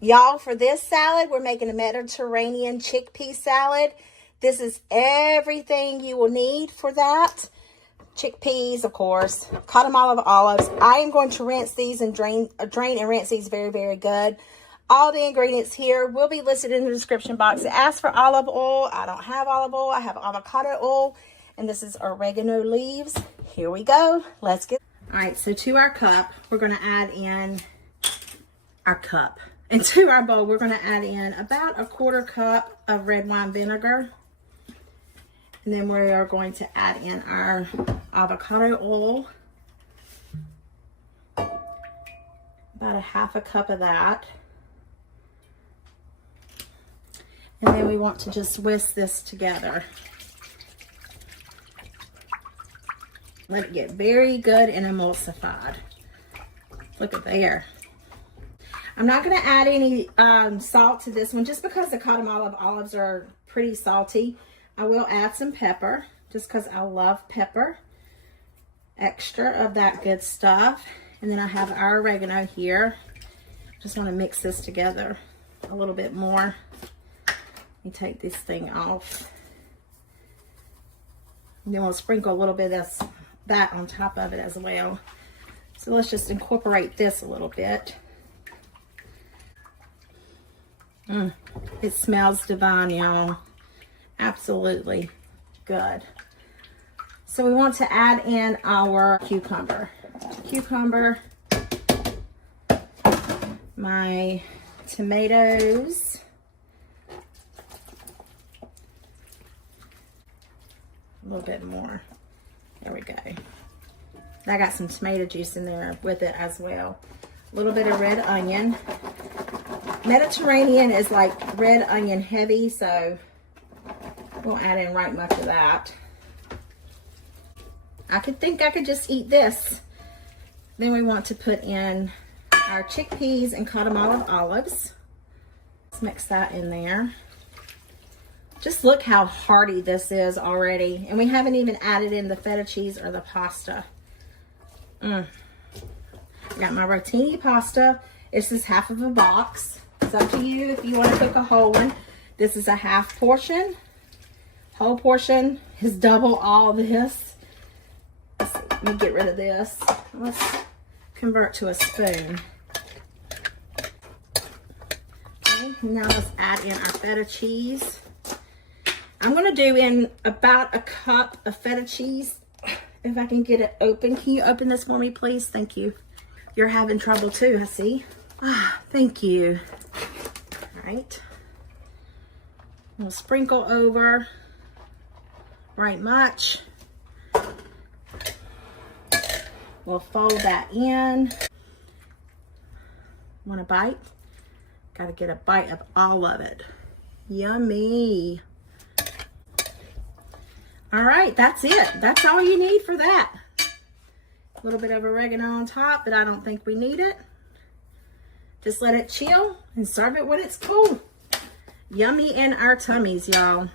Y'all, for this salad, we're making a Mediterranean chickpea salad. This is everything you will need for that. Chickpeas, of course, cotton olives. I am going to rinse these and drain and rinse these very, very good. All the ingredients here will be listed in the description box. It asks for olive oil. I don't have olive oil. I have avocado oil. And this is oregano leaves. Here we go. Let's get. All right, so to our cup, we're going to add in our cup. And to our bowl, we're going to add in about 1/4 cup of red wine vinegar. And then we are going to add in our avocado oil. About 1/2 cup of that. And then we want to just whisk this together. Let it get very good and emulsified. Look at there. I'm not going to add any salt to this one just because the cotton olives are pretty salty. I will add some pepper just because I love pepper. Extra of that good stuff. And then I have our oregano here. Just want to mix this together a little bit more. Let me take this thing off. And then we'll sprinkle a little bit of that on top of it as well. So let's just incorporate this a little bit. It smells divine, y'all. Absolutely good. So we want to add in our cucumber. My tomatoes. A little bit more. There we go. I got some tomato juice in there with it as well. A little bit of red onion. Mediterranean is like red onion heavy, so we'll add in right much of that. I think I could just eat this. Then we want to put in our chickpeas and cotton olives. Let's mix that in there. Just look how hearty this is already. And we haven't even added in the feta cheese or the pasta. I got my rotini pasta. This is 1/2 of a box. It's up to you if you want to cook a whole one. This is a 1/2 portion. Whole portion is double all this. Let's see, let me get rid of this. Let's convert to a spoon. Okay, now let's add in our feta cheese. I'm going to do in about 1 cup of feta cheese. If I can get it open. Can you open this for me, please? Thank you. You're having trouble too, I see. Thank you. All right. We'll sprinkle over right much. We'll fold that in. Want a bite? Got to get a bite of all of it. Yummy. All right, that's it. That's all you need for that. A little bit of oregano on top, but I don't think we need it. Just let it chill and serve it when it's cool. Yummy in our tummies, y'all.